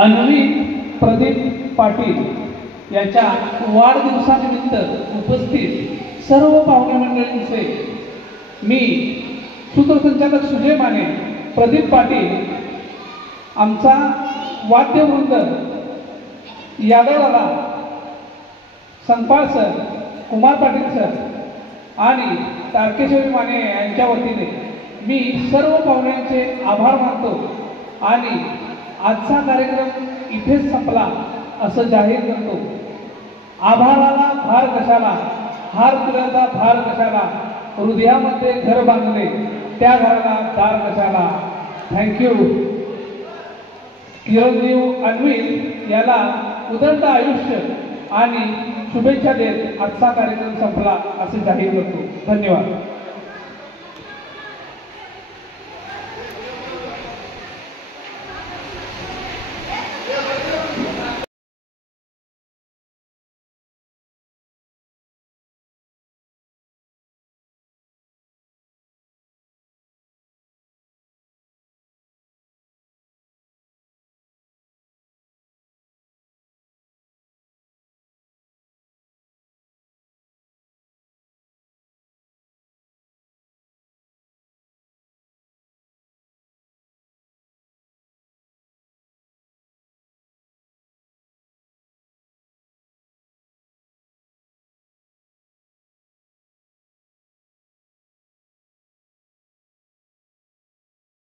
अन्वी प्रदीप पाटील यांच्या वाढदिवसानिमित्त उपस्थित सर्व पाहुणे मंडळींचे मी सूत्रसंचालक सुजय माने, प्रदीप पाटील, आमचा वाद्यवृंद यादवदादा, संपाळ सर, कुमार पाटील सर आणि तारकेश्वरी माने यांच्या वतीने मी सर्व पाहुण्यांचे आभार मानतो आणि आजचा कार्यक्रम इथेच संपला असं जाहीर करतो। आभाराला भार कशाला, हार तुझ्याचा भार कशाला, हृदयामध्ये घर बांधले त्या घराला दार कशाला। थँक्यू। चिरंजीव अन्वी याला उदंड आयुष्य आणि शुभेच्छा देत आजचा कार्यक्रम संपला असे जाहीर करतो। धन्यवाद।